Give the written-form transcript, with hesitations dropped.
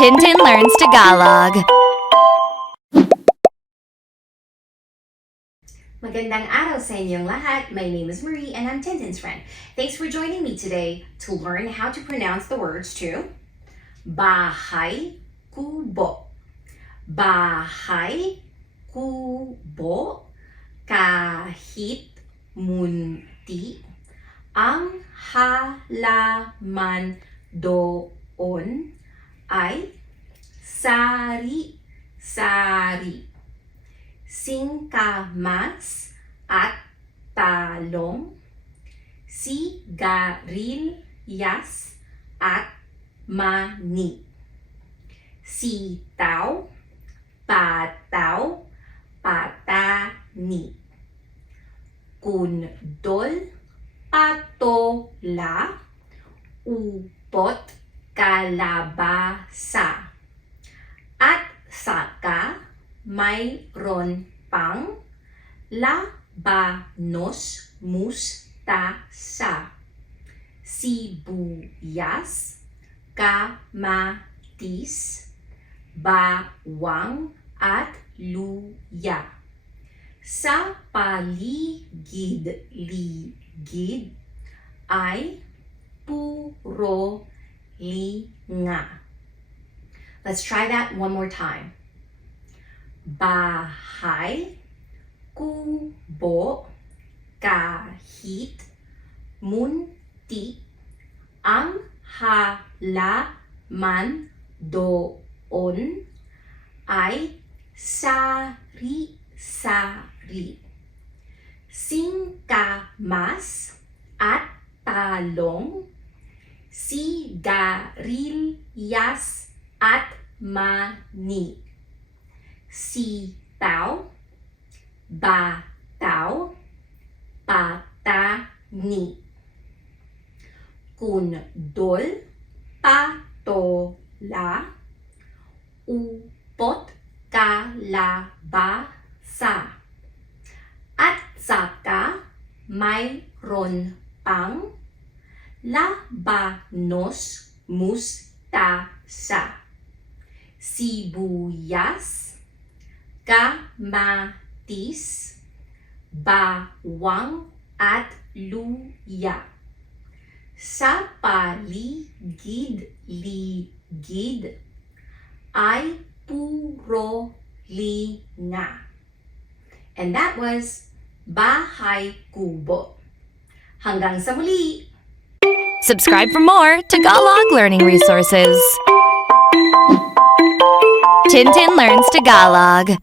Tintin Learns Tagalog. Magandang araw sa inyong lahat. My name is Marie and I'm Tintin's friend. Thanks for joining me today to learn how to pronounce the words to bahay kubo. Bahay kubo, kahit munti ang halaman doon ay sari-sari. Singkamas at talong, sigarilyas at mani, sitaw, pataw, patani, kundol, patola, upot, kalabasa, at saka mayroon pang labanos, mustasa, sibuyas, kamatis, bawang at luya. Sa paligid-ligid ay puro linga. Let's try that one more time. Bahay kubo, kahit munti ang halaman doon ay sari-sari. Singkamas at talong, sigarilyas at mani, sitaw, bataw, patani, kundol, patola, upot, kalabasa, at saka mayroon pang labanos, mustasa, sibuyas, kamatis, bawang at luya. Sa paligid-ligid ay puro linga. And that was Bahay Kubo. Hanggang sa muli! Subscribe for more Tagalog learning resources. Tintin Learns Tagalog.